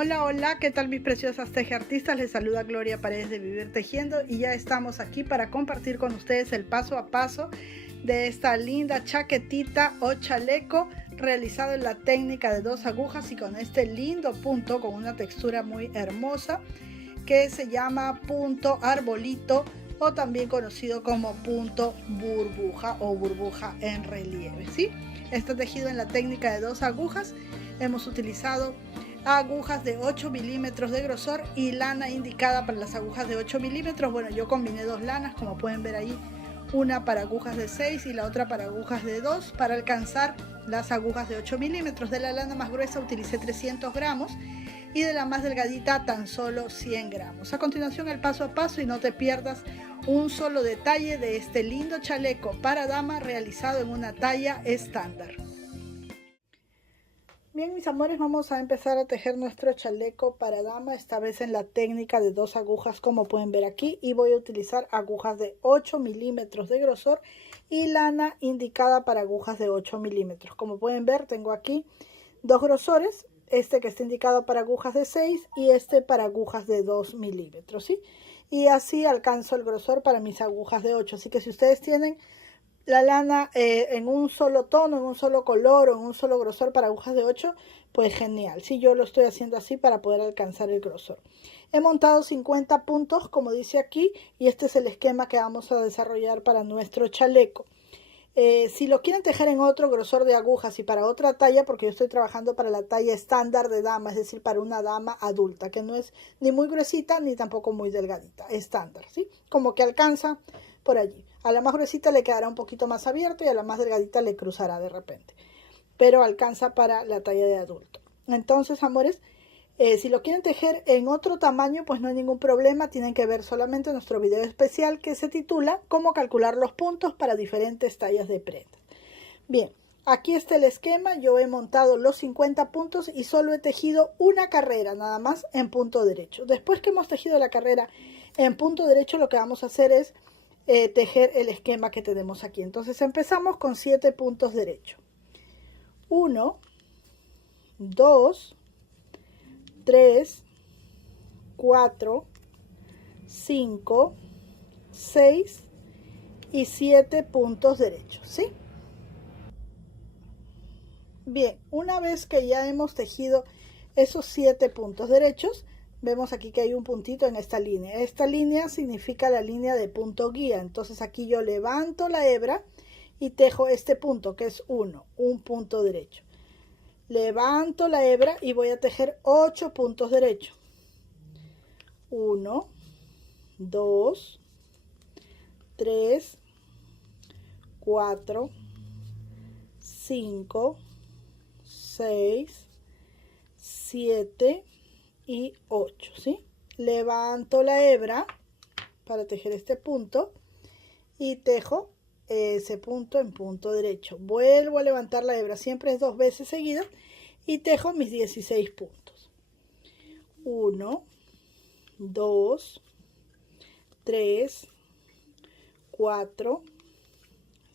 Hola, hola, ¿qué tal mis preciosas tejeartistas? Les saluda Gloria Paredes de Vivir Tejiendo y ya estamos aquí para compartir con ustedes el paso a paso de esta linda chaquetita o chaleco realizado en la técnica de 2 agujas y con este lindo punto con una textura muy hermosa que se llama punto arbolito o también conocido como punto burbuja o burbuja en relieve, ¿sí? Está tejido en la técnica de 2 agujas. Hemos utilizado agujas de 8 milímetros de grosor y lana indicada para las agujas de 8 milímetros. Bueno, yo combiné 2 lanas, como pueden ver ahí, una para agujas de 6 y la otra para agujas de 2 para alcanzar las agujas de 8 milímetros. De la lana más gruesa utilicé 300 gramos y de la más delgadita tan solo 100 gramos. A continuación el paso a paso y no te pierdas un solo detalle de este lindo chaleco para dama realizado en una talla estándar. Bien, mis amores, vamos a empezar a tejer nuestro chaleco para dama, esta vez en la técnica de 2 agujas, como pueden ver aquí, y voy a utilizar agujas de 8 milímetros de grosor y lana indicada para agujas de 8 milímetros. Como pueden ver, tengo aquí 2 grosores, este que está indicado para agujas de 6 y este para agujas de 2 milímetros, ¿sí? Y así alcanzo el grosor para mis agujas de 8, así que si ustedes tienen la lana en un solo tono, en un solo color o en un solo grosor para agujas de 8, pues genial. Sí, yo lo estoy haciendo así para poder alcanzar el grosor. He montado 50 puntos, como dice aquí, y este es el esquema que vamos a desarrollar para nuestro chaleco. Si lo quieren tejer en otro grosor de agujas y para otra talla, porque yo estoy trabajando para la talla estándar de dama, es decir, para una dama adulta, que no es ni muy gruesita ni tampoco muy delgadita, estándar, ¿sí? Como que alcanza por allí. A la más gruesita le quedará un poquito más abierto y a la más delgadita le cruzará de repente, pero alcanza para la talla de adulto. Entonces, amores, si lo quieren tejer en otro tamaño, pues no hay ningún problema. Tienen que ver solamente nuestro video especial que se titula Cómo calcular los puntos para diferentes tallas de prendas. Bien, aquí está el esquema. Yo he montado los 50 puntos y solo he tejido una carrera nada más en punto derecho. Después que hemos tejido la carrera en punto derecho, lo que vamos a hacer es tejer el esquema que tenemos aquí. Entonces empezamos con 7 puntos derechos. 1, 2, 3, 4, 5, 6 y 7 puntos derechos, ¿sí? Bien, una vez que ya hemos tejido esos 7 puntos derechos, vemos aquí que hay un puntito en esta línea. Esta línea significa la línea de punto guía. Entonces aquí yo levanto la hebra y tejo este punto que es 1, un punto derecho. Levanto la hebra y voy a tejer 8 puntos derechos. 1, 2, 3, 4, 5, 6, 7 y 8, ¿sí? Levanto la hebra para tejer este punto y tejo ese punto en punto derecho. Vuelvo a levantar la hebra, siempre es 2 veces seguidas, y tejo mis 16 puntos. 1, 2, 3, 4,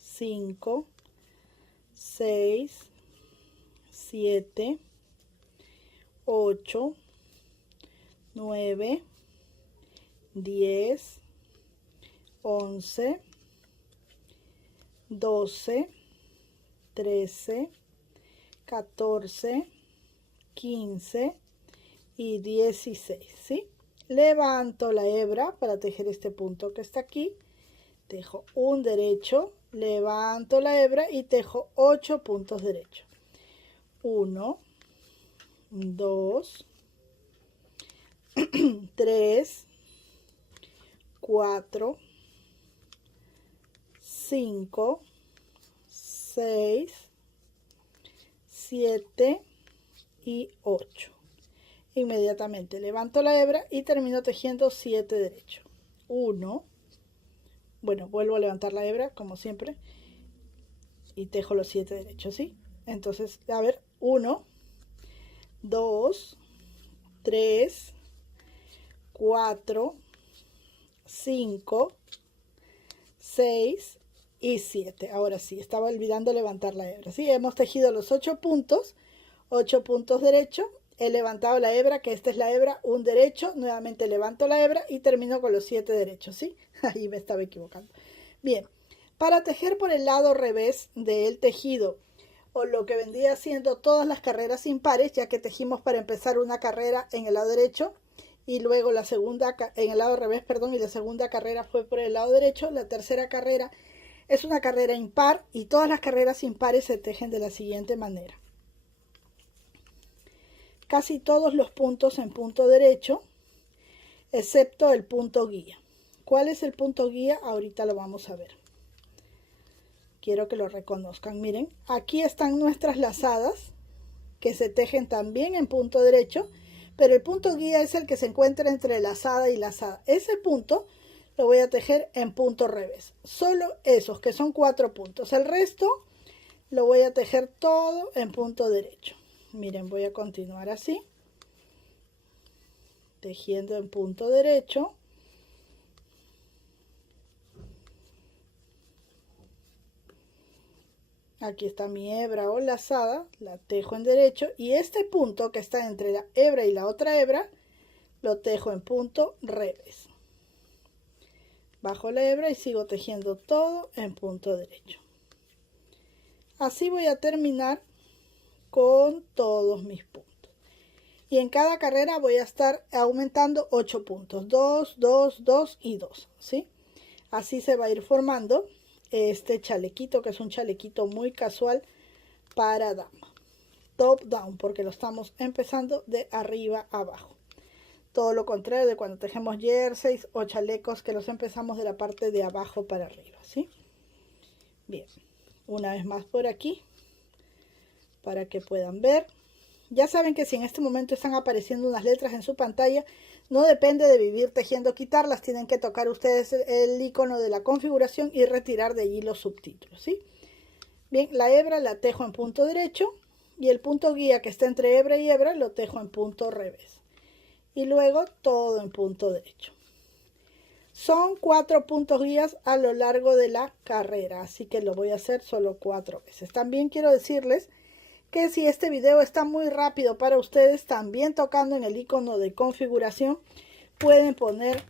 5, 6, 7, 8, 9, 10, 11, 12, 13, 14, 15 y 16, ¿sí? Levanto la hebra para tejer este punto que está aquí, tejo un derecho, levanto la hebra y tejo 8 puntos derechos. 1, 2, 3, 4, 5, 6, 7 y 8. Inmediatamente levanto la hebra y termino tejiendo 7 derechos. 1, bueno, vuelvo a levantar la hebra como siempre y tejo los 7 derechos, ¿sí? Entonces, a ver, 1, 2, 3, 4, 5, 6 y 7. Ahora sí, estaba olvidando levantar la hebra. Sí, hemos tejido los 8 puntos derechos he levantado la hebra, que esta es la hebra, un derecho, nuevamente levanto la hebra y termino con los 7 derechos, ¿sí? Ahí me estaba equivocando. Bien, para tejer por el lado revés del tejido, o lo que vendría siendo todas las carreras impares, ya que tejimos para empezar una carrera en el lado derecho y luego la segunda en el lado revés, perdón, y la segunda carrera fue por el lado derecho, la tercera carrera es una carrera impar y todas las carreras impares se tejen de la siguiente manera. Casi todos los puntos en punto derecho, excepto el punto guía. ¿Cuál es el punto guía? Ahorita lo vamos a ver. Quiero que lo reconozcan. Miren, aquí están nuestras lazadas, que se tejen también en punto derecho, pero el punto guía es el que se encuentra entre lazada y lazada. Ese punto lo voy a tejer en punto revés. Solo esos, que son 4 puntos. El resto lo voy a tejer todo en punto derecho. Miren, voy a continuar así, tejiendo en punto derecho. Aquí está mi hebra o lazada, la tejo en derecho y este punto que está entre la hebra y la otra hebra lo tejo en punto revés. Bajo la hebra y sigo tejiendo todo en punto derecho. Así voy a terminar con todos mis puntos. Y en cada carrera voy a estar aumentando 8 puntos. 2, 2, 2 y 2. ¿Sí? Así se va a ir formando este chalequito, que es un chalequito muy casual para dama. Top down, porque lo estamos empezando de arriba a abajo. Todo lo contrario de cuando tejemos jerseys o chalecos, que los empezamos de la parte de abajo para arriba. ¿Sí? Bien, una vez más por aquí, para que puedan ver. Ya saben que si en este momento están apareciendo unas letras en su pantalla, no depende de Vivir Tejiendo quitarlas, tienen que tocar ustedes el icono de la configuración y retirar de allí los subtítulos, ¿sí? Bien, la hebra la tejo en punto derecho y el punto guía que está entre hebra y hebra lo tejo en punto revés. Y luego todo en punto derecho. Son 4 puntos guías a lo largo de la carrera, así que lo voy a hacer solo 4 veces. También quiero decirles que si este video está muy rápido para ustedes, también tocando en el icono de configuración, pueden poner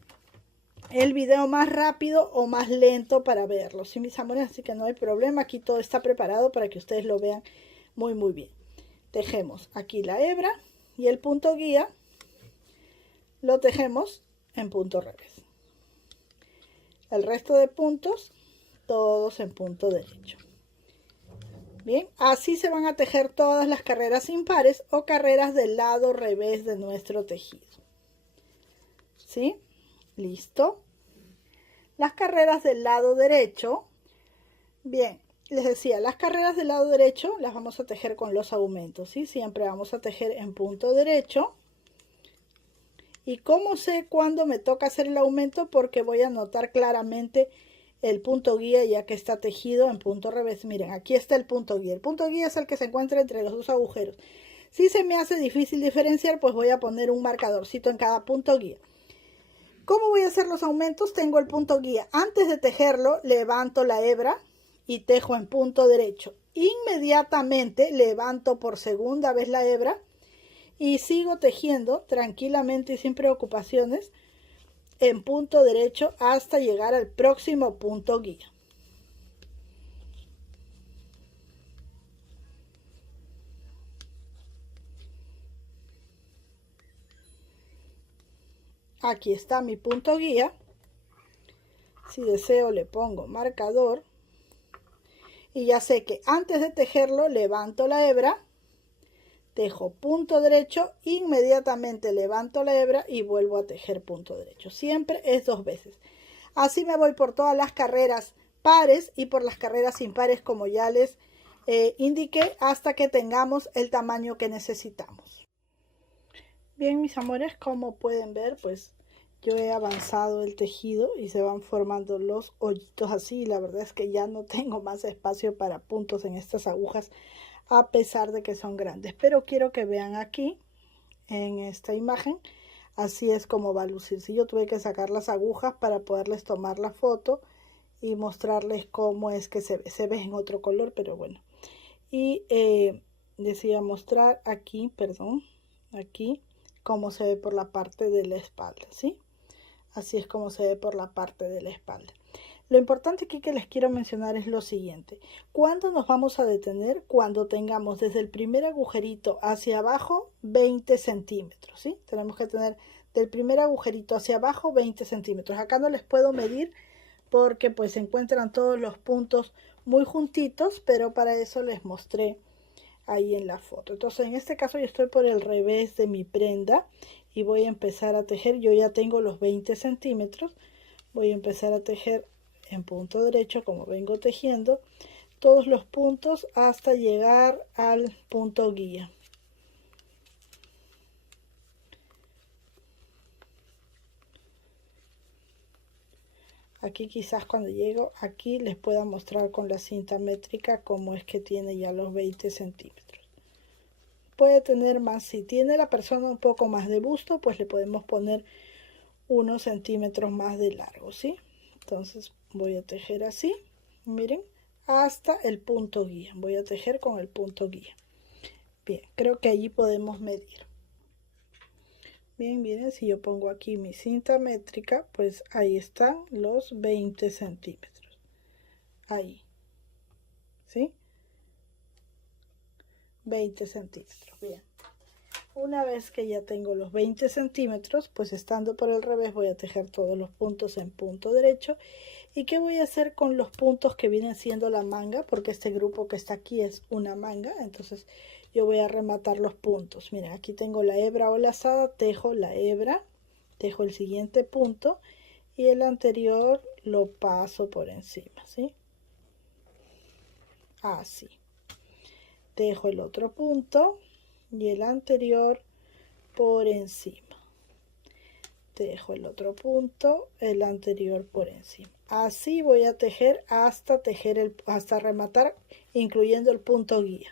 el video más rápido o más lento para verlo, ¿sí, mis amores? Así que no hay problema, aquí todo está preparado para que ustedes lo vean muy bien. Tejemos aquí la hebra y el punto guía lo tejemos en punto revés. El resto de puntos, todos en punto derecho. Bien, así se van a tejer todas las carreras impares o carreras del lado revés de nuestro tejido. ¿Sí? Listo. Las carreras del lado derecho. Bien, les decía, las carreras del lado derecho las vamos a tejer con los aumentos, ¿sí? Siempre vamos a tejer en punto derecho. ¿Y cómo sé cuándo me toca hacer el aumento? Porque voy a notar claramente el punto guía ya que está tejido en punto revés. Miren, aquí está el punto guía. El punto guía es el que se encuentra entre los dos agujeros. Si se me hace difícil diferenciar, pues voy a poner un marcadorcito en cada punto guía. ¿Cómo voy a hacer los aumentos? Tengo el punto guía. Antes de tejerlo, levanto la hebra y tejo en punto derecho. Inmediatamente levanto por segunda vez la hebra y sigo tejiendo tranquilamente y sin preocupaciones en punto derecho hasta llegar al próximo punto guía. Aquí está mi punto guía. Si deseo le pongo marcador y ya sé que antes de tejerlo levanto la hebra, tejo punto derecho, inmediatamente levanto la hebra y vuelvo a tejer punto derecho. Siempre es 2 veces. Así me voy por todas las carreras pares y por las carreras impares, como ya les indiqué, hasta que tengamos el tamaño que necesitamos. Bien, mis amores, como pueden ver, pues yo he avanzado el tejido y se van formando los hoyitos así. La verdad es que ya no tengo más espacio para puntos en estas agujas, a pesar de que son grandes. Pero quiero que vean aquí, en esta imagen, así es como va a lucir. Si yo tuve que sacar las agujas para poderles tomar la foto y mostrarles cómo es que se ve en otro color, pero bueno. Y les iba a mostrar aquí, perdón, aquí cómo se ve por la parte de la espalda, ¿sí? Así es como se ve por la parte de la espalda. Lo importante aquí que les quiero mencionar es lo siguiente. ¿Cuándo nos vamos a detener? Cuando tengamos desde el primer agujerito hacia abajo 20 centímetros, ¿sí? Tenemos que tener del primer agujerito hacia abajo 20 centímetros. Acá no les puedo medir porque pues se encuentran todos los puntos muy juntitos, pero para eso les mostré ahí en la foto. Entonces en este caso yo estoy por el revés de mi prenda y voy a empezar a tejer. Yo ya tengo los 20 centímetros. Voy a empezar a tejer en punto derecho como vengo tejiendo todos los puntos hasta llegar al punto guía. Aquí quizás cuando llego aquí les pueda mostrar con la cinta métrica cómo es que tiene ya los 20 centímetros. Puede tener más, si tiene la persona un poco más de busto, pues le podemos poner unos centímetros más de largo, ¿sí? Entonces voy a tejer así, miren, hasta el punto guía. Voy a tejer con el punto guía. Bien, creo que allí podemos medir. Bien, miren, si yo pongo aquí mi cinta métrica, pues ahí están los 20 centímetros. Ahí, ¿sí? 20 centímetros, bien. Una vez que ya tengo los 20 centímetros, pues estando por el revés voy a tejer todos los puntos en punto derecho. ¿Y qué voy a hacer con los puntos que vienen siendo la manga? Porque este grupo que está aquí es una manga, entonces yo voy a rematar los puntos. Miren, aquí tengo la hebra o lazada, tejo la hebra, tejo el siguiente punto y el anterior lo paso por encima, ¿sí? Así. Tejo el otro punto y el anterior por encima. Tejo el otro punto, el anterior por encima. Así voy a tejer hasta rematar, incluyendo el punto guía.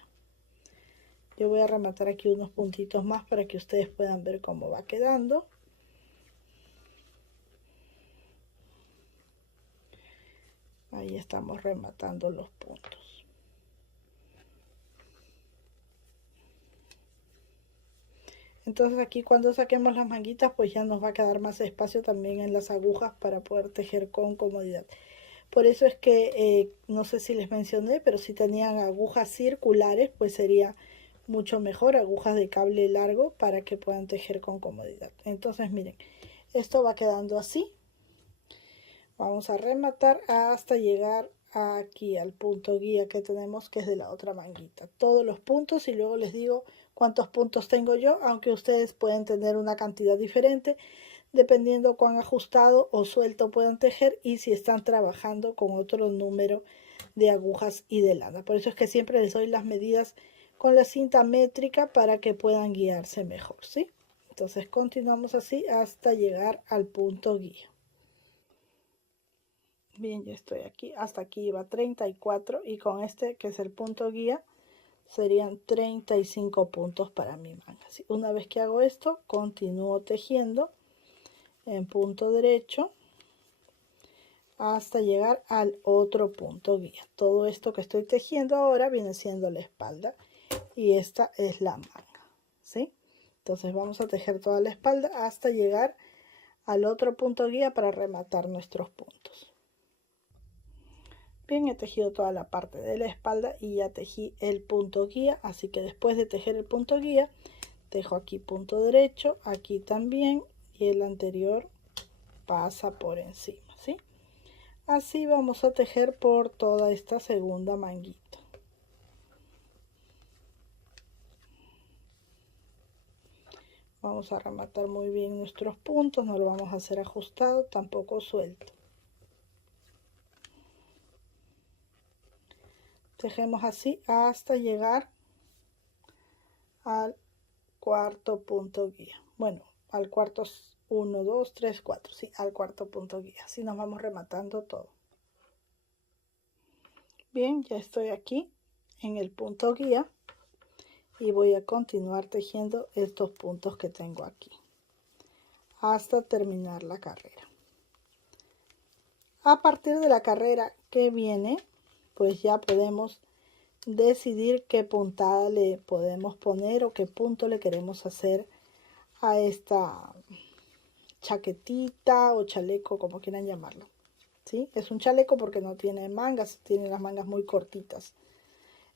Yo voy a rematar aquí unos puntitos más para que ustedes puedan ver cómo va quedando. Ahí estamos rematando los puntos. Entonces aquí cuando saquemos las manguitas pues ya nos va a quedar más espacio también en las agujas para poder tejer con comodidad. Por eso es que no sé si les mencioné, pero si tenían agujas circulares pues sería mucho mejor, agujas de cable largo para que puedan tejer con comodidad. Entonces miren, esto va quedando así. Vamos a rematar hasta llegar aquí al punto guía que tenemos, que es de la otra manguita. Todos los puntos y luego les digo cuántos puntos tengo yo, aunque ustedes pueden tener una cantidad diferente dependiendo cuán ajustado o suelto puedan tejer y si están trabajando con otro número de agujas y de lana. Por eso es que siempre les doy las medidas con la cinta métrica para que puedan guiarse mejor, ¿sí? Entonces continuamos así hasta llegar al punto guía. Bien, ya estoy aquí, hasta aquí iba 34 y con este que es el punto guía serían 35 puntos para mi manga. Una vez que hago esto, continúo tejiendo en punto derecho hasta llegar al otro punto guía. Todo esto que estoy tejiendo ahora viene siendo la espalda y esta es la manga, ¿sí? Entonces vamos a tejer toda la espalda hasta llegar al otro punto guía para rematar nuestros puntos. Bien, he tejido toda la parte de la espalda y ya tejí el punto guía, así que después de tejer el punto guía, tejo aquí punto derecho, aquí también, y el anterior pasa por encima, ¿sí? Así vamos a tejer por toda esta segunda manguita. Vamos a rematar muy bien nuestros puntos, no lo vamos a hacer ajustado, tampoco suelto. Tejemos así hasta llegar al cuarto punto guía. Bueno, al cuarto 1, 2, 3, 4, sí, al cuarto punto guía. Así nos vamos rematando todo. Bien, ya estoy aquí en el punto guía y voy a continuar tejiendo estos puntos que tengo aquí hasta terminar la carrera. A partir de la carrera que viene, pues ya podemos decidir qué puntada le podemos poner o qué punto le queremos hacer a esta chaquetita o chaleco, como quieran llamarlo. ¿Sí? Es un chaleco porque no tiene mangas, tiene las mangas muy cortitas.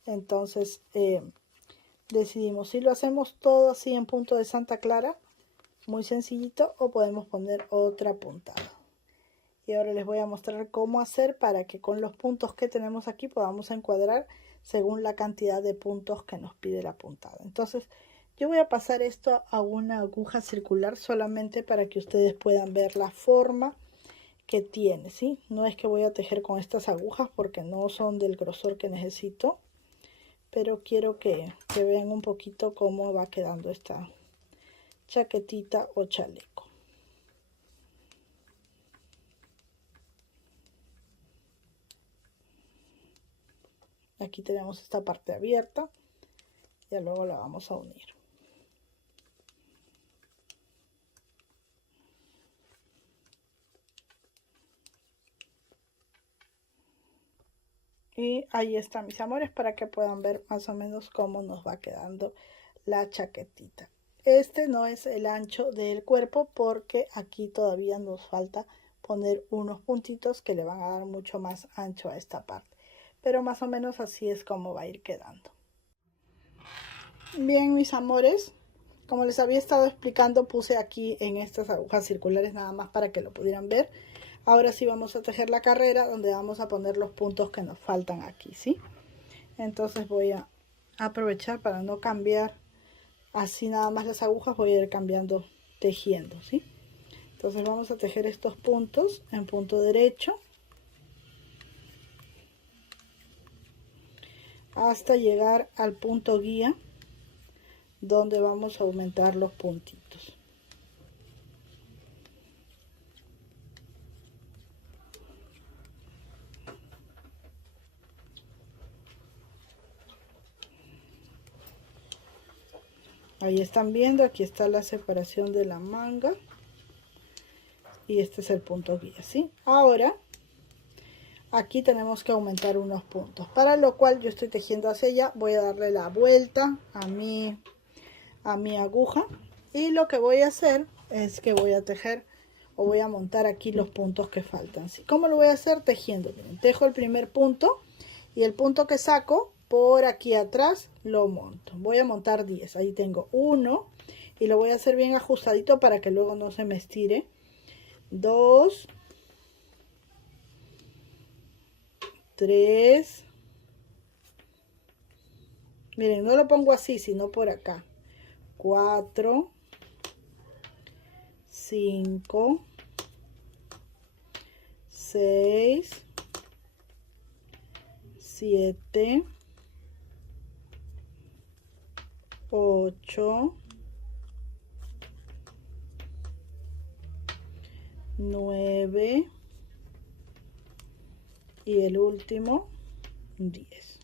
Entonces decidimos si lo hacemos todo así en punto de Santa Clara, muy sencillito, o podemos poner otra puntada. Y ahora les voy a mostrar cómo hacer para que con los puntos que tenemos aquí podamos encuadrar según la cantidad de puntos que nos pide la puntada. Entonces yo voy a pasar esto a una aguja circular solamente para que ustedes puedan ver la forma que tiene, ¿sí? No es que voy a tejer con estas agujas porque no son del grosor que necesito, pero quiero que vean un poquito cómo va quedando esta chaquetita o chaleco. Aquí tenemos esta parte abierta, ya luego la vamos a unir. Y ahí está, mis amores, para que puedan ver más o menos cómo nos va quedando la chaquetita. Este no es el ancho del cuerpo porque aquí todavía nos falta poner unos puntitos que le van a dar mucho más ancho a esta parte. Pero más o menos así es como va a ir quedando. Bien, mis amores, como les había estado explicando, puse aquí en estas agujas circulares nada más para que lo pudieran ver. Ahora sí vamos a tejer la carrera donde vamos a poner los puntos que nos faltan aquí, ¿sí? Entonces voy a aprovechar para no cambiar así nada más las agujas, voy a ir cambiando, tejiendo, ¿sí? Entonces vamos a tejer estos puntos en punto derecho hasta llegar al punto guía donde vamos a aumentar los puntitos. Ahí están viendo, aquí está la separación de la manga y este es el punto guía, ¿sí? Ahora aquí tenemos que aumentar unos puntos, para lo cual yo estoy tejiendo hacia allá. Voy a darle la vuelta a mi aguja y lo que voy a hacer es que voy a tejer o voy a montar aquí los puntos que faltan, ¿sí? ¿Cómo lo voy a hacer? Tejiendo. Miren, tejo el primer punto y el punto que saco por aquí atrás lo monto. Voy a montar 10, ahí tengo 1 y lo voy a hacer bien ajustadito para que luego no se me estire. 2, 3, miren, no lo pongo así sino por acá. 4, 5, 6, 7, 8, 9 y el último 10.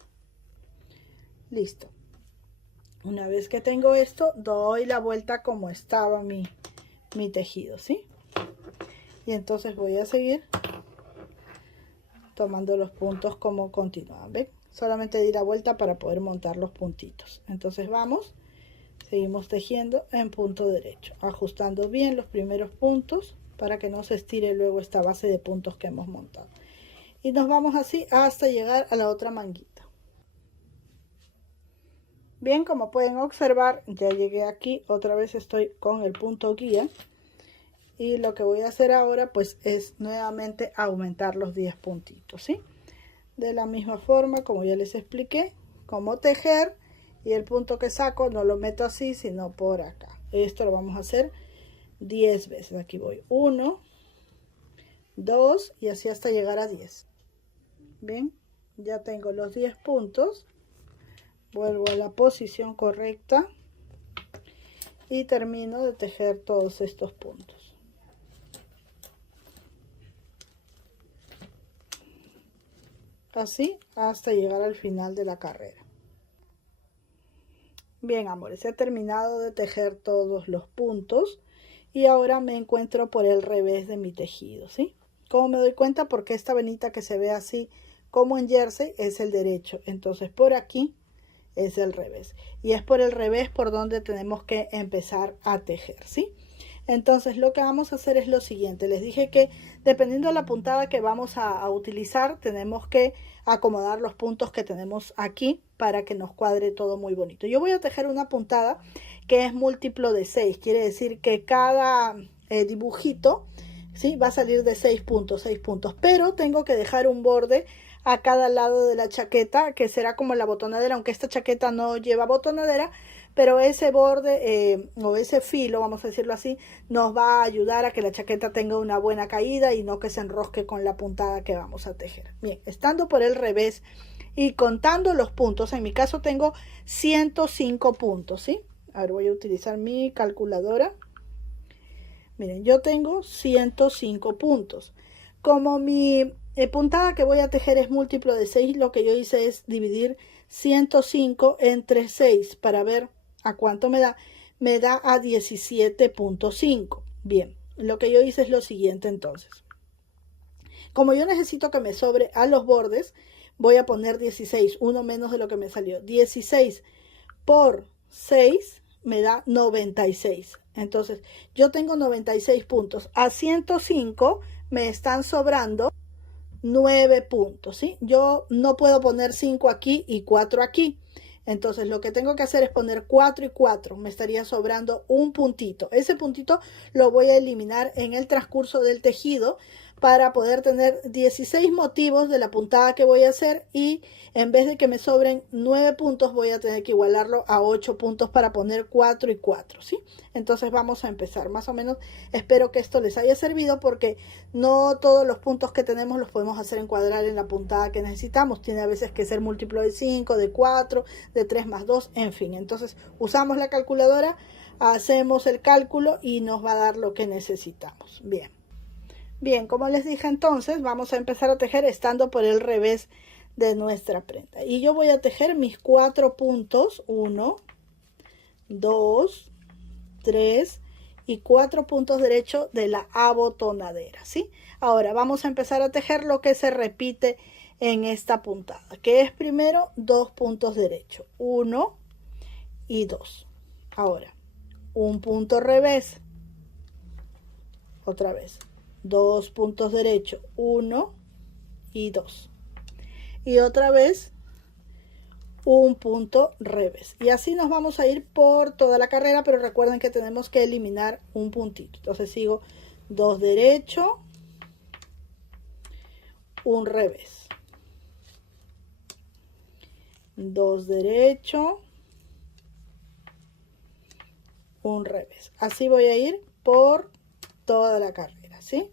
Listo. Una vez que tengo esto, doy la vuelta como estaba mi tejido, ¿sí? Y entonces voy a seguir tomando los puntos como continúan, ¿ven? Solamente di la vuelta para poder montar los puntitos. Entonces vamos, seguimos tejiendo en punto derecho, ajustando bien los primeros puntos para que no se estire luego esta base de puntos que hemos montado. Y nos vamos así hasta llegar a la otra manguita. Bien, como pueden observar, ya llegué aquí, otra vez estoy con el punto guía. Y lo que voy a hacer ahora pues es nuevamente aumentar los 10 puntitos, ¿sí? De la misma forma como ya les expliqué, cómo tejer, y el punto que saco no lo meto así sino por acá. Esto lo vamos a hacer 10 veces. Aquí voy 1, 2 y así hasta llegar a 10. Bien, ya tengo los 10 puntos. Vuelvo a la posición correcta y termino de tejer todos estos puntos. Así hasta llegar al final de la carrera. Bien, amores, he terminado de tejer todos los puntos y ahora me encuentro por el revés de mi tejido, ¿sí? ¿Cómo me doy cuenta? Porque esta venita que se ve así como en jersey es el derecho, entonces por aquí es el revés, y es por el revés por donde tenemos que empezar a tejer, ¿sí? Entonces lo que vamos a hacer es lo siguiente. Les dije que dependiendo de la puntada que vamos a utilizar, tenemos que acomodar los puntos que tenemos aquí para que nos cuadre todo muy bonito. Yo voy a tejer una puntada que es múltiplo de 6, quiere decir que cada dibujito, ¿sí?, va a salir de 6 puntos, pero tengo que dejar un borde a cada lado de la chaqueta, que será como la botonadera, aunque esta chaqueta no lleva botonadera, pero ese borde o ese filo, vamos a decirlo así, nos va a ayudar a que la chaqueta tenga una buena caída y no que se enrosque con la puntada que vamos a tejer. Bien, estando por el revés y contando los puntos, en mi caso tengo 105 puntos, ¿sí? A ver, voy a utilizar mi calculadora. Miren, yo tengo 105 puntos. Como mi puntada que voy a tejer es múltiplo de 6, lo que yo hice es dividir 105 entre 6 para ver a cuánto me da. Me da a 17.5. Bien, lo que yo hice es lo siguiente entonces. Como yo necesito que me sobre a los bordes, voy a poner 16, uno menos de lo que me salió. 16 por 6 me da 96. Entonces, yo tengo 96 puntos. A 105 me están sobrando 9 puntos, ¿sí? Yo no puedo poner 5 aquí y 4 aquí. Entonces, lo que tengo que hacer es poner 4 y 4. Me estaría sobrando un puntito. Ese puntito lo voy a eliminar en el transcurso del tejido para poder tener 16 motivos de la puntada que voy a hacer, y en vez de que me sobren 9 puntos voy a tener que igualarlo a 8 puntos para poner 4 y 4, ¿sí? Entonces vamos a empezar. Más o menos espero que esto les haya servido, porque no todos los puntos que tenemos los podemos hacer encuadrar en la puntada que necesitamos. Tiene a veces que ser múltiplo de 5, de 4, de 3 más 2, en fin. Entonces usamos la calculadora, hacemos el cálculo y nos va a dar lo que necesitamos. Bien. Bien, como les dije entonces, vamos a empezar a tejer estando por el revés de nuestra prenda. Y yo voy a tejer mis 4 puntos, 1, 2, 3 y 4 puntos derechos de la abotonadera, ¿sí? Ahora vamos a empezar a tejer lo que se repite en esta puntada, que es primero 2 puntos derechos, 1 y 2. Ahora, un punto revés, otra vez. 2 puntos derechos, 1 y 2, y otra vez un punto revés, y así nos vamos a ir por toda la carrera, pero recuerden que tenemos que eliminar un puntito. Entonces sigo 2 derecho, un revés, 2 derecho, un revés. Así voy a ir por toda la carrera, ¿sí?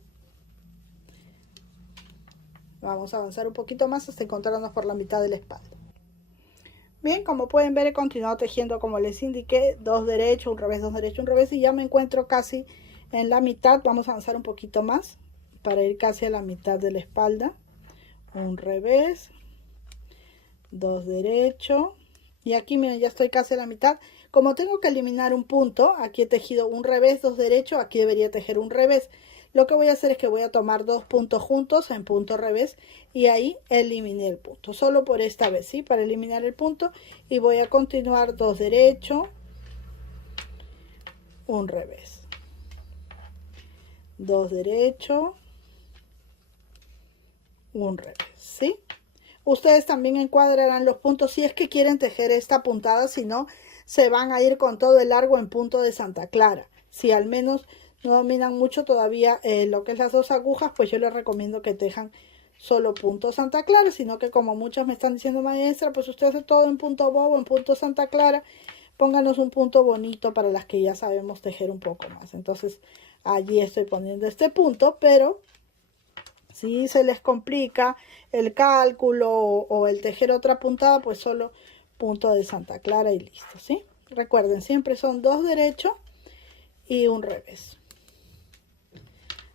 Vamos a avanzar un poquito más hasta encontrarnos por la mitad de la espalda. Bien, como pueden ver, he continuado tejiendo como les indiqué, 2 derechos, un revés, 2 derechos, un revés, y ya me encuentro casi en la mitad. Vamos a avanzar un poquito más para ir casi a la mitad de la espalda. Un revés, 2 derechos, y aquí miren, ya estoy casi a la mitad. Como tengo que eliminar un punto, aquí he tejido un revés, 2 derechos, aquí debería tejer un revés. Lo que voy a hacer es que voy a tomar 2 puntos juntos en punto revés, y ahí eliminé el punto, solo por esta vez, ¿sí? Para eliminar el punto, y voy a continuar 2 derecho, un revés, 2 derecho, un revés, ¿sí? Ustedes también encuadrarán los puntos si es que quieren tejer esta puntada, si no, se van a ir con todo el largo en punto de Santa Clara. Si al menos no dominan mucho todavía lo que es las 2 agujas, pues yo les recomiendo que tejan solo punto Santa Clara, sino que como muchos me están diciendo, maestra, pues usted hace todo en punto bobo, en punto Santa Clara, pónganos un punto bonito para las que ya sabemos tejer un poco más. Entonces allí estoy poniendo este punto, pero si se les complica el cálculo o el tejer otra puntada, pues solo punto de Santa Clara y listo, ¿sí? Recuerden, siempre son 2 derechos y un revés.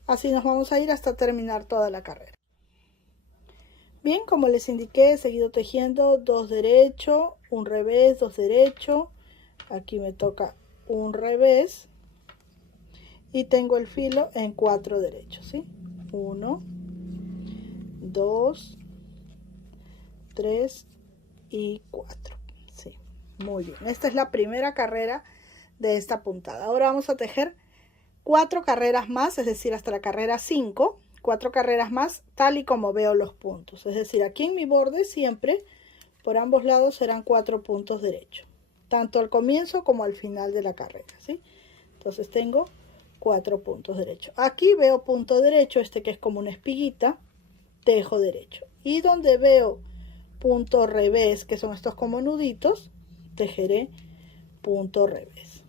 Así nos vamos a ir hasta terminar toda la carrera. Bien, como les indiqué, he seguido tejiendo 2 derechos, un revés, 2 derechos. Aquí me toca un revés y tengo el filo en 4 derechos, ¿sí? 1, 2, 3 y 4. Sí, muy bien. Esta es la primera carrera de esta puntada. Ahora vamos a tejer 4 carreras más, es decir, hasta la carrera 5, 4 carreras más, tal y como veo los puntos. Es decir, aquí en mi borde siempre por ambos lados serán 4 puntos derechos, tanto al comienzo como al final de la carrera, ¿sí? Entonces tengo 4 puntos derechos. Aquí veo punto derecho, este que es como una espiguita, tejo derecho. Y donde veo punto revés, que son estos como nuditos, tejeré punto revés.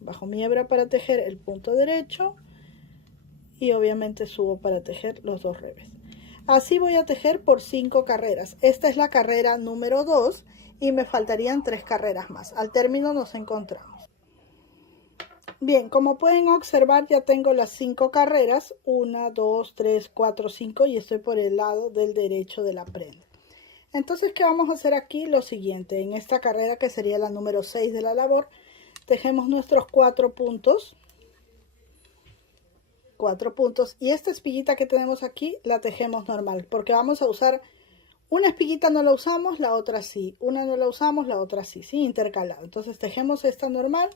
Bajo mi hebra para tejer el punto derecho y obviamente subo para tejer los dos revés. Así voy a tejer por 5 carreras. Esta es la carrera número 2 y me faltarían 3 carreras más. Al término nos encontramos. Bien, como pueden observar ya tengo las 5 carreras. 1, 2, 3, 4, 5 y estoy por el lado del derecho de la prenda. Entonces, ¿qué vamos a hacer aquí? Lo siguiente, en esta carrera que sería la número 6 de la labor, tejemos nuestros 4 puntos. 4 puntos y esta espiguita que tenemos aquí la tejemos normal porque vamos a usar una espiguita, no la usamos, la otra sí, una no la usamos, la otra sí, sí, intercalado. Entonces tejemos esta normal,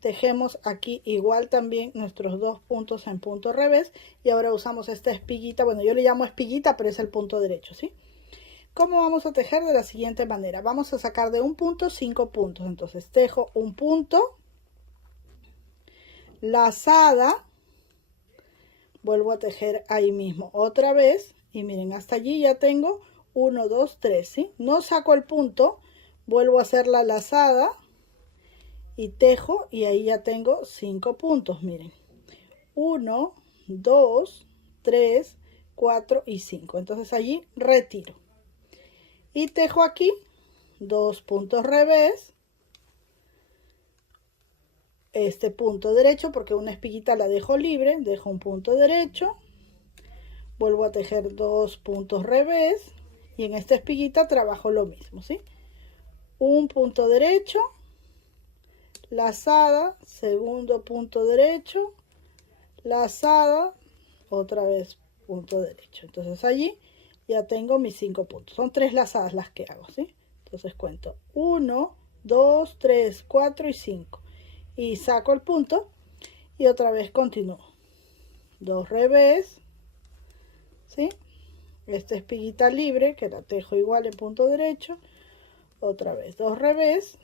tejemos aquí igual también nuestros 2 puntos en punto revés y ahora usamos esta espiguita, bueno, yo le llamo espiguita pero es el punto derecho, ¿sí? ¿Cómo vamos a tejer? De la siguiente manera, vamos a sacar de un punto 5 puntos, entonces tejo un punto, lazada, vuelvo a tejer ahí mismo otra vez y miren, hasta allí ya tengo 1, 2, 3, ¿sí? No saco el punto, vuelvo a hacer la lazada y tejo y ahí ya tengo 5 puntos, miren, 1, 2, 3, 4 y 5. Entonces allí retiro y tejo aquí 2 puntos revés, este punto derecho porque una espiguita la dejo libre, dejo un punto derecho, vuelvo a tejer 2 puntos revés y en esta espiguita trabajo lo mismo, ¿sí? Un punto derecho, lazada, segundo punto derecho, lazada, otra vez punto derecho. Entonces allí ya tengo mis 5 puntos. Son 3 lazadas las que hago, ¿sí? Entonces cuento 1, 2, 3, 4 y 5 y saco el punto y otra vez continúo. 2 revés, ¿sí? Esta espiguita libre que la tejo igual en punto derecho, otra vez 2 revés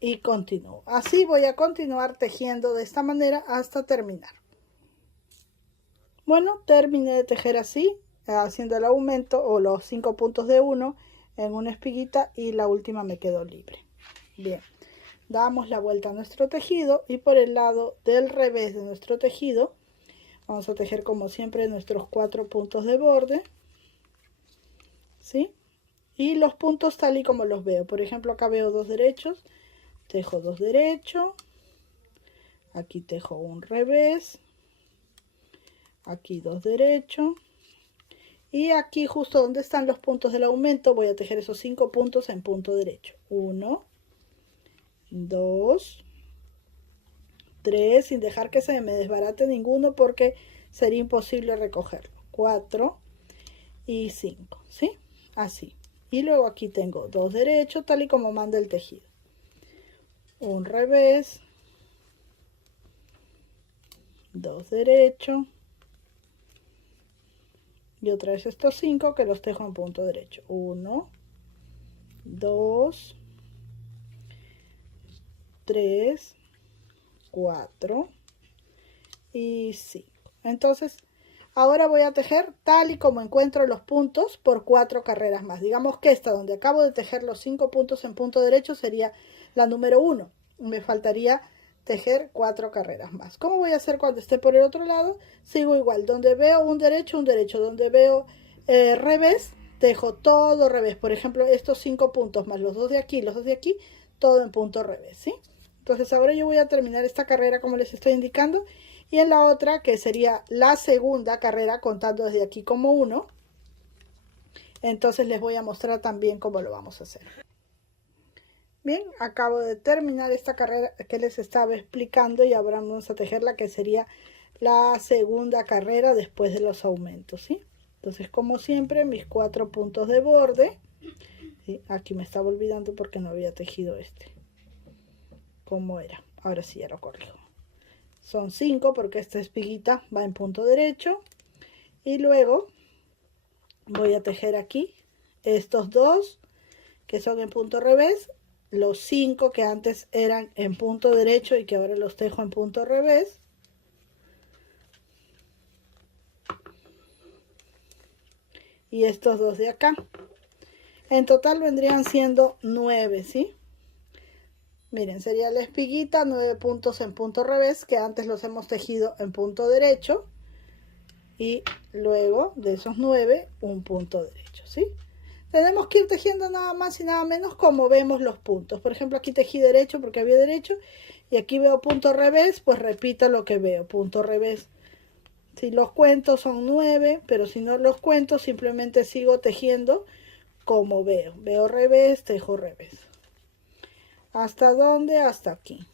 y continúo. Así voy a continuar tejiendo de esta manera hasta terminar. Bueno, terminé de tejer así, haciendo el aumento o los 5 puntos de 1 en una espiguita y la última me quedó libre. Bien, damos la vuelta a nuestro tejido y por el lado del revés de nuestro tejido vamos a tejer como siempre nuestros 4 puntos de borde, ¿sí? Y los puntos tal y como los veo. Por ejemplo, acá veo 2 derechos, tejo 2 derechos, aquí tejo un revés, aquí 2 derechos y aquí justo donde están los puntos del aumento voy a tejer esos 5 puntos en punto derecho. 1, 2, 3, sin dejar que se me desbarate ninguno porque sería imposible recogerlo. 4 y 5, ¿sí? Así. Y luego aquí tengo 2 derechos tal y como manda el tejido. Un revés, 2 derechos y otra vez estos 5 que los tejo en punto derecho. 1, 2, 3, 4 y 5. Entonces ahora voy a tejer tal y como encuentro los puntos por 4 carreras más. Digamos que esta donde acabo de tejer los 5 puntos en punto derecho sería la número 1. Me faltaría tejer 4 carreras más. ¿Cómo voy a hacer cuando esté por el otro lado? Sigo igual, donde veo un derecho, donde veo revés, tejo todo revés. Por ejemplo, estos 5 puntos más los 2 de aquí, los 2 de aquí, todo en punto revés, ¿sí? Entonces ahora yo voy a terminar esta carrera como les estoy indicando y en la otra, que sería la segunda carrera, contando desde aquí como 1, entonces les voy a mostrar también cómo lo vamos a hacer. Bien, acabo de terminar esta carrera que les estaba explicando y ahora vamos a tejer la que sería la segunda carrera después de los aumentos, ¿sí? Entonces, como siempre, mis 4 puntos de borde, ¿Sí? Aquí me estaba olvidando porque no había tejido este. ¿Cómo era? Ahora sí ya lo corrijo. Son 5 porque esta espiguita va en punto derecho. Y luego voy a tejer aquí estos dos que son en punto revés, los 5 que antes eran en punto derecho y que ahora los tejo en punto revés. Y estos dos de acá. En total vendrían siendo 9, ¿sí? Miren, sería la espiguita, 9 puntos en punto revés, que antes los hemos tejido en punto derecho. Y luego de esos 9, un punto derecho, ¿sí? Tenemos que ir tejiendo nada más y nada menos como vemos los puntos. Por ejemplo, aquí tejí derecho porque había derecho. Y aquí veo punto revés, pues repito lo que veo, punto revés. Si los cuento son 9, pero si no los cuento, simplemente sigo tejiendo como veo. Veo revés, tejo revés. ¿Hasta dónde? Hasta aquí.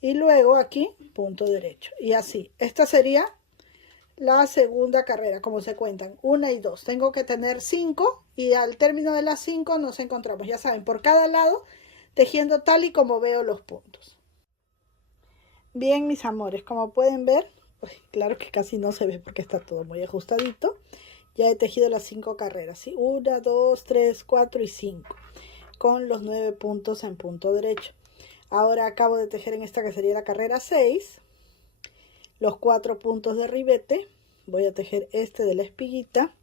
Y luego aquí, punto derecho. Y así. Esta sería la segunda carrera, como se cuentan. 1 y 2. Tengo que tener 5 y al término de las 5 nos encontramos, ya saben, por cada lado, tejiendo tal y como veo los puntos. Bien, mis amores, como pueden ver, pues, claro que casi no se ve porque está todo muy ajustadito. Ya he tejido las 5 carreras, ¿sí? 1, 2, 3, 4 y 5, con los 9 puntos en punto derecho. Ahora acabo de tejer en esta que sería la carrera 6, los 4 puntos de ribete. Voy a tejer este de la espiguita.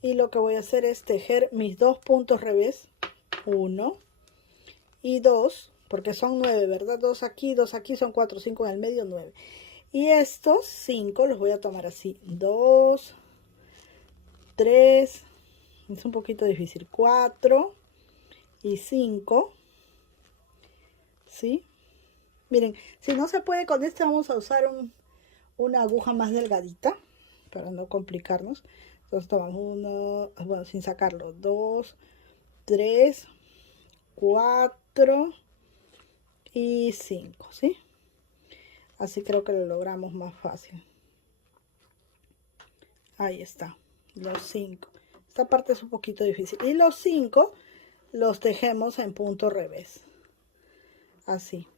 Y lo que voy a hacer es tejer mis 2 puntos revés. 1 y 2, porque son 9, ¿verdad? 2 aquí, son 4, 5 en el medio, 9. Y estos 5 los voy a tomar así. 2, 3, es un poquito difícil, 4 y 5, ¿sí? Miren, si no se puede con este vamos a usar una aguja más delgadita para no complicarnos. Entonces tomamos uno, bueno, sin sacarlo, 2, 3, 4 y 5, ¿sí? Así creo que lo logramos más fácil. Ahí está, los 5. Esta parte es un poquito difícil. Y los 5 los tejemos en punto revés. Así.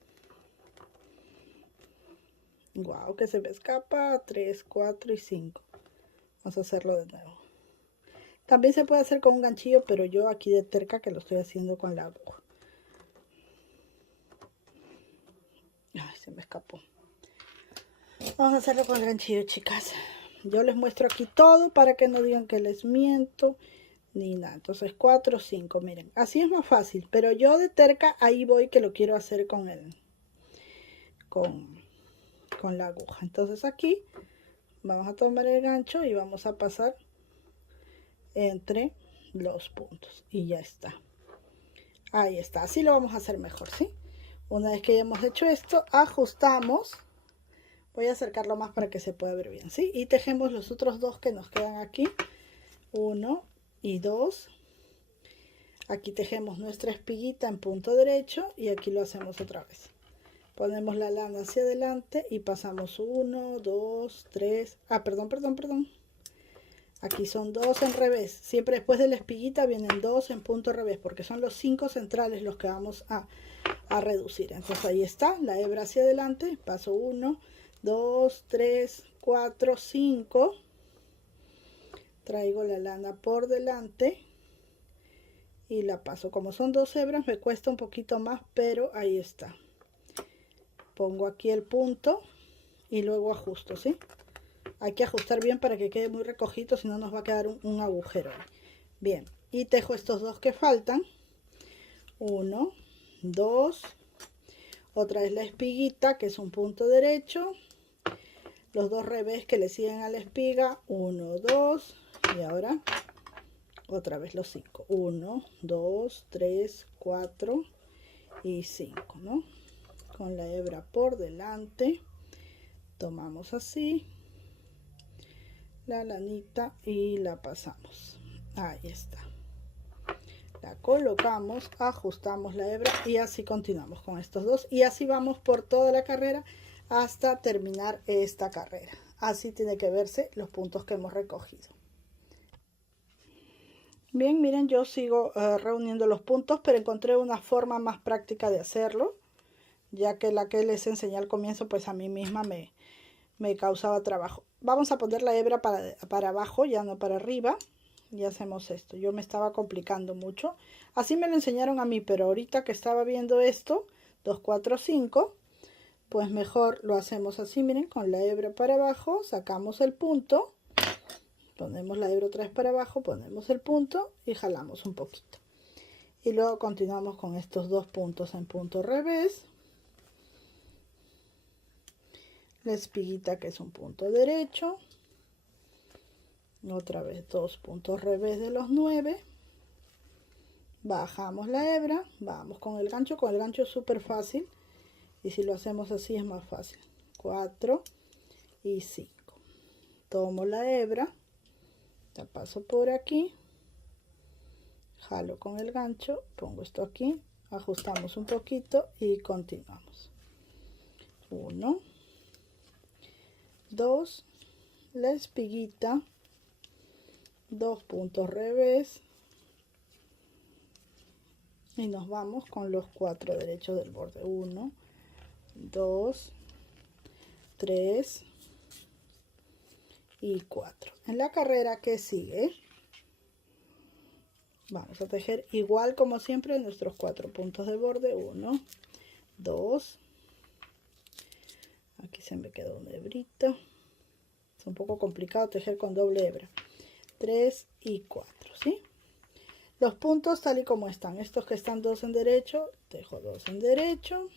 Wow, que se me escapa. 3, 4 y 5. Vamos a hacerlo de nuevo. También se puede hacer con un ganchillo, pero yo aquí de terca que lo estoy haciendo con la aguja. Ay, se me escapó. Vamos a hacerlo con el ganchillo, chicas. Yo les muestro aquí todo para que no digan que les miento ni nada. Entonces 4, 5, miren, así es más fácil, pero yo de terca ahí voy que lo quiero hacer con la aguja. Entonces aquí vamos a tomar el gancho y vamos a pasar entre los puntos y ya está. Ahí está, así lo vamos a hacer mejor, ¿sí? Una vez que ya hemos hecho esto, ajustamos. Voy a acercarlo más para que se pueda ver bien, ¿sí? Y tejemos los otros dos que nos quedan aquí. 1 y 2. Aquí tejemos nuestra espiguita en punto derecho y aquí lo hacemos otra vez. Ponemos la lana hacia adelante y pasamos 1, 2, 3. Ah, perdón. Aquí son 2 en revés. Siempre después de la espiguita vienen 2 en punto revés porque son los 5 centrales los que vamos a reducir. Entonces ahí está, la hebra hacia adelante. Paso 1, 2, 3, 4, 5. Traigo la lana por delante y la paso. Como son 2 hebras me cuesta un poquito más, pero ahí está. Pongo aquí el punto y luego ajusto, ¿sí? Hay que ajustar bien para que quede muy recogido, si no nos va a quedar un agujero. Bien, y tejo estos dos que faltan. 1, 2, otra vez la espiguita que es un punto derecho, los dos revés que le siguen a la espiga, 1, 2 y ahora otra vez los 5, 1, 2, 3, 4 y 5, ¿no? Con la hebra por delante tomamos así la lanita y la pasamos. Ahí está, la colocamos, ajustamos la hebra y así continuamos con estos dos y así vamos por toda la carrera hasta terminar esta carrera. Así tiene que verse los puntos que hemos recogido. Bien, miren, yo sigo reuniendo los puntos, pero encontré una forma más práctica de hacerlo, ya que la que les enseñé al comienzo, pues a mí misma me causaba trabajo. Vamos a poner la hebra para abajo, ya no para arriba, y hacemos esto. Yo me estaba complicando mucho. Así me lo enseñaron a mí, pero ahorita que estaba viendo esto, 2, 4, 5, pues mejor lo hacemos así, miren, con la hebra para abajo, sacamos el punto. Ponemos la hebra otra vez para abajo, ponemos el punto y jalamos un poquito. Y luego continuamos con estos dos puntos en punto revés. La espiguita que es un punto derecho. Otra vez dos puntos revés de los 9. Bajamos la hebra, vamos con el gancho es súper fácil. Y si lo hacemos así es más fácil. 4 y 5. Tomo la hebra. La paso por aquí, jalo con el gancho, pongo esto aquí, ajustamos un poquito y continuamos. 1, 2, la espiguita, 2 puntos revés y nos vamos con los 4 derechos del borde. 1, 2, 3 y 4. En la carrera que sigue vamos a tejer igual como siempre nuestros 4 puntos de borde. 1, 2, aquí se me quedó una hebrita, es un poco complicado tejer con doble hebra. 3 y 4, ¿sí? Los puntos tal y como están, estos que están 2 en derecho, tejo 2 en derecho,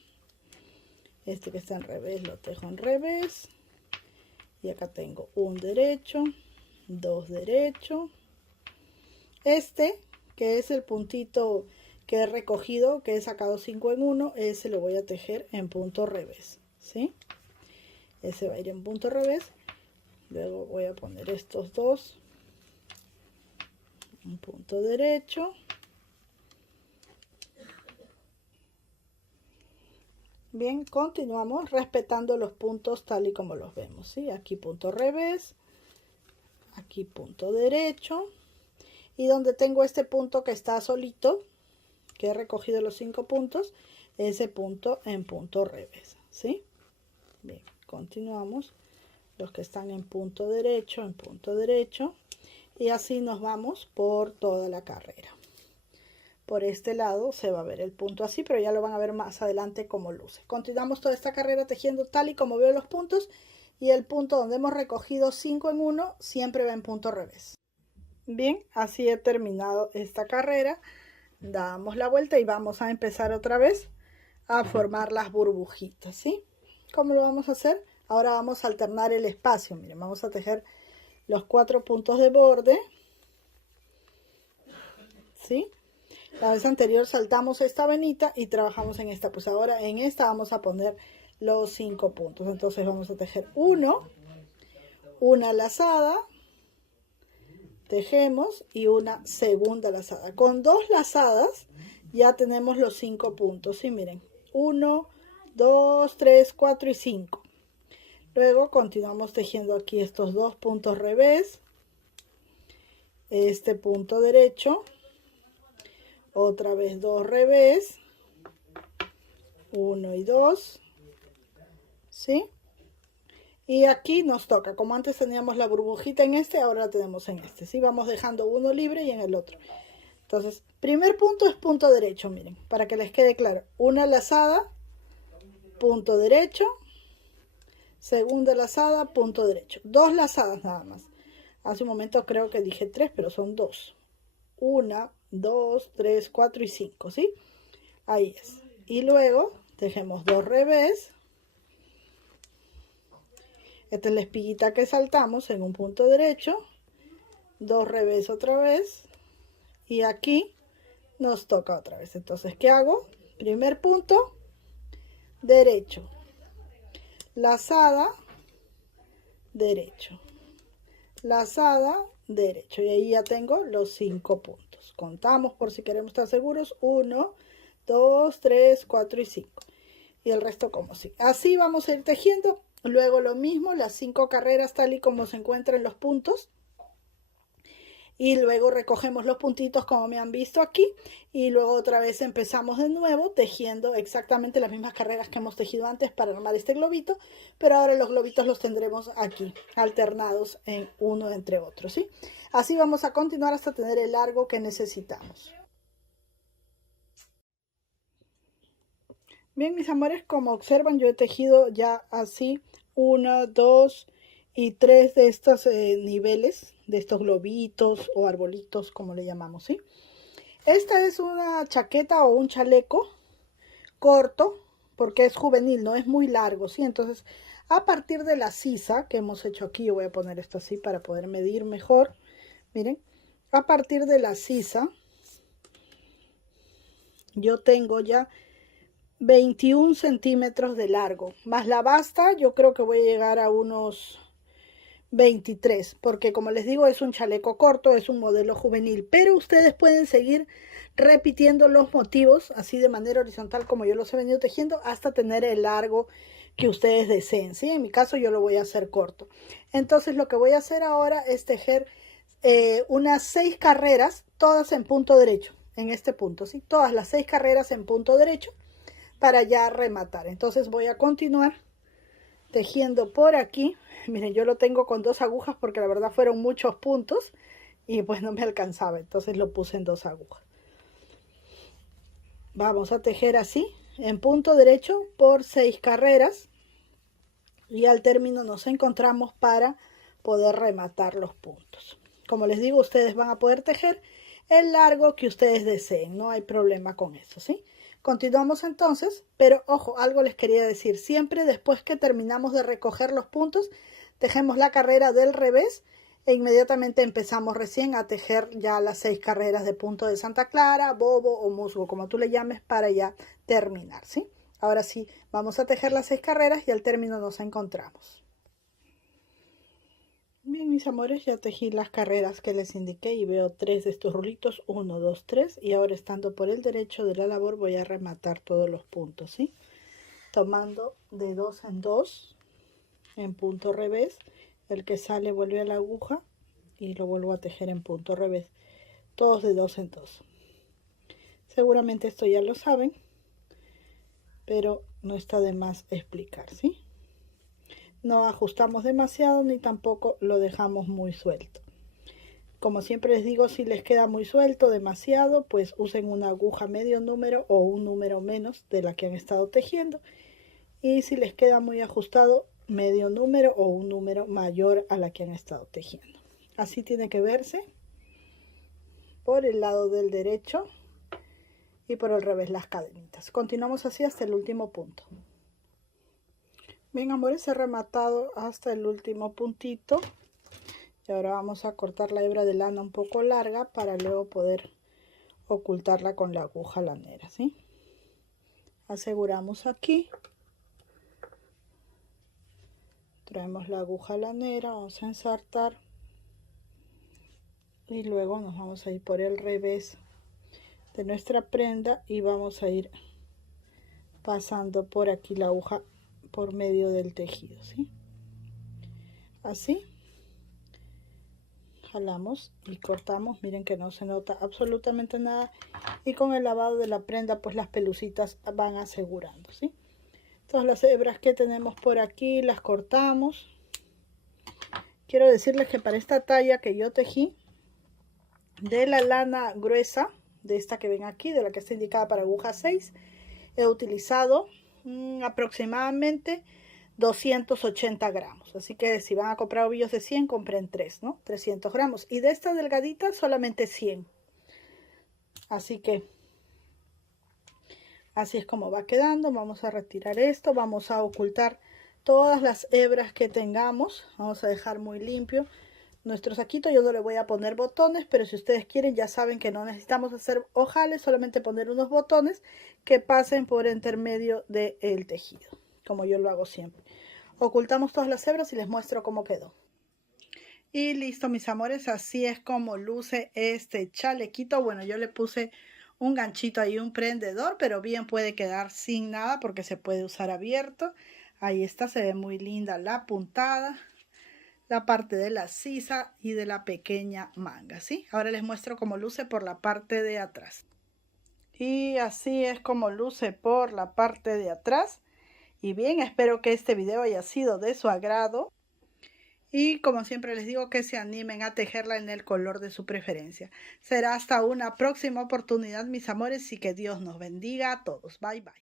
este que está en revés lo tejo en revés, y acá tengo un derecho, 2 derecho, este que es el puntito que he recogido, que he sacado 5 en 1, ese lo voy a tejer en punto revés, ¿sí? Ese va a ir en punto revés. Luego voy a poner estos dos en punto derecho. Bien, continuamos respetando los puntos tal y como los vemos, ¿sí? Aquí punto revés, aquí punto derecho, y donde tengo este punto que está solito, que he recogido los 5 puntos, ese punto en punto revés, ¿sí? Bien, continuamos los que están en punto derecho, y así nos vamos por toda la carrera. Por este lado se va a ver el punto así, pero ya lo van a ver más adelante como luce. Continuamos toda esta carrera tejiendo tal y como veo los puntos, y el punto donde hemos recogido 5 en 1 siempre va en punto revés. Bien, así he terminado esta carrera. Damos la vuelta y vamos a empezar otra vez a formar las burbujitas, ¿sí? ¿Cómo lo vamos a hacer? Ahora vamos a alternar el espacio. Miren, vamos a tejer los 4 puntos de borde, ¿sí? La vez anterior saltamos esta venita y trabajamos en esta. Pues ahora en esta vamos a poner los 5 puntos. Entonces vamos a tejer una lazada, tejemos y una segunda lazada. Con 2 lazadas ya tenemos los 5 puntos. Y miren, 1, 2, 3, 4 y 5. Luego continuamos tejiendo aquí estos 2 puntos revés, este punto derecho, otra vez 2 revés, 1 y 2, ¿sí? Y aquí nos toca, como antes teníamos la burbujita en este, ahora la tenemos en este, ¿sí? Vamos dejando uno libre y en el otro. Entonces, primer punto es punto derecho, miren, para que les quede claro. Una lazada, punto derecho, segunda lazada, punto derecho. 2 lazadas nada más. Hace un momento creo que dije 3, pero son 2. 1, 2, 3, 4 y 5, ¿sí? Ahí es. Y luego tejemos 2 revés. Esta es la espiguita que saltamos en un punto derecho. 2 revés otra vez. Y aquí nos toca otra vez. Entonces, ¿qué hago? Primer punto, derecho. Lazada, derecho. Lazada, derecho. Y ahí ya tengo los 5 puntos. Contamos por si queremos estar seguros. 1, 2, 3, 4 y 5. Y el resto como sigue. Así vamos a ir tejiendo. Luego lo mismo, las 5 carreras tal y como se encuentran los puntos. y luego recogemos los puntitos como me han visto aquí y luego otra vez empezamos de nuevo tejiendo exactamente las mismas carreras que hemos tejido antes para armar este globito, pero ahora los globitos los tendremos aquí alternados en uno entre otros, ¿sí? Así vamos a continuar hasta tener el largo que necesitamos. Bien, mis amores, como observan, yo he tejido ya así 1, 2 y 3 de estos niveles, de estos globitos o arbolitos, como le llamamos, ¿sí? Esta es una chaqueta o un chaleco corto, porque es juvenil, no es muy largo, ¿sí? Entonces, a partir de la sisa que hemos hecho aquí, yo voy a poner esto así para poder medir mejor. Miren, a partir de la sisa, yo tengo ya 21 centímetros de largo, más la basta, yo creo que voy a llegar a unos 23, porque como les digo, es un chaleco corto, es un modelo juvenil, pero ustedes pueden seguir repitiendo los motivos así de manera horizontal como yo los he venido tejiendo hasta tener el largo que ustedes deseen, ¿sí? En mi caso yo lo voy a hacer corto. Entonces lo que voy a hacer ahora es tejer unas 6 carreras, todas en punto derecho, en este punto, ¿sí? Todas las 6 carreras en punto derecho para ya rematar. Entonces voy a continuar tejiendo por aquí. Miren, yo lo tengo con 2 agujas porque la verdad fueron muchos puntos y pues no me alcanzaba, entonces lo puse en 2 agujas. Vamos a tejer así en punto derecho por 6 carreras y al término nos encontramos para poder rematar los puntos. Como les digo, ustedes van a poder tejer el largo que ustedes deseen, no hay problema con eso, ¿sí? Continuamos entonces, pero ojo, algo les quería decir, siempre después que terminamos de recoger los puntos, tejemos la carrera del revés e inmediatamente empezamos recién a tejer ya las 6 carreras de punto de Santa Clara, bobo o musgo, como tú le llames, para ya terminar, ¿sí? Ahora sí, vamos a tejer las 6 carreras y al término nos encontramos. Bien, mis amores, ya tejí las carreras que les indiqué y veo 3 de estos rulitos, 1, 2, 3, y ahora estando por el derecho de la labor voy a rematar todos los puntos, ¿sí? Tomando de 2 en 2 en punto revés, el que sale vuelve a la aguja y lo vuelvo a tejer en punto revés, todos de 2 en 2. Seguramente esto ya lo saben, pero no está de más explicar, ¿sí? No ajustamos demasiado ni tampoco lo dejamos muy suelto. Como siempre les digo, si les queda muy suelto, demasiado, pues usen una aguja medio número o un número menos de la que han estado tejiendo. Y si les queda muy ajustado, medio número o un número mayor a la que han estado tejiendo. Así tiene que verse por el lado del derecho y por el revés las cadenitas. Continuamos así hasta el último punto. Bien, amores, he rematado hasta el último puntito. Y ahora vamos a cortar la hebra de lana un poco larga para luego poder ocultarla con la aguja lanera, ¿sí? Aseguramos aquí. Traemos la aguja lanera, vamos a ensartar. Y luego nos vamos a ir por el revés de nuestra prenda y vamos a ir pasando por aquí la aguja por medio del tejido, ¿sí? Así jalamos y cortamos, miren que no se nota absolutamente nada y con el lavado de la prenda pues las pelucitas van asegurando, ¿sí? Todas las hebras que tenemos por aquí las cortamos. Quiero decirles que para esta talla que yo tejí de la lana gruesa, de esta que ven aquí, de la que está indicada para aguja 6, he utilizado aproximadamente 280 gramos. Así que si van a comprar ovillos de 100, compren 3, ¿no? 300 gramos. Y de esta delgadita solamente 100. Así que así es como va quedando. Vamos a retirar esto. Vamos a ocultar todas las hebras que tengamos. Vamos a dejar muy limpio nuestro saquito. Yo no le voy a poner botones, pero si ustedes quieren ya saben que no necesitamos hacer ojales, solamente poner unos botones que pasen por intermedio del tejido, como yo lo hago siempre. Ocultamos todas las hebras y les muestro cómo quedó. Y listo, mis amores, así es como luce este chalequito. Bueno, yo le puse un ganchito ahí, un prendedor, pero bien puede quedar sin nada porque se puede usar abierto. Ahí está, se ve muy linda la puntada. la parte de la sisa y de la pequeña manga, ¿sí? Ahora les muestro cómo luce por la parte de atrás. Y así es como luce por la parte de atrás. Y bien, espero que este video haya sido de su agrado. Y como siempre les digo, que se animen a tejerla en el color de su preferencia. Será hasta una próxima oportunidad, mis amores, y que Dios nos bendiga a todos. Bye, bye.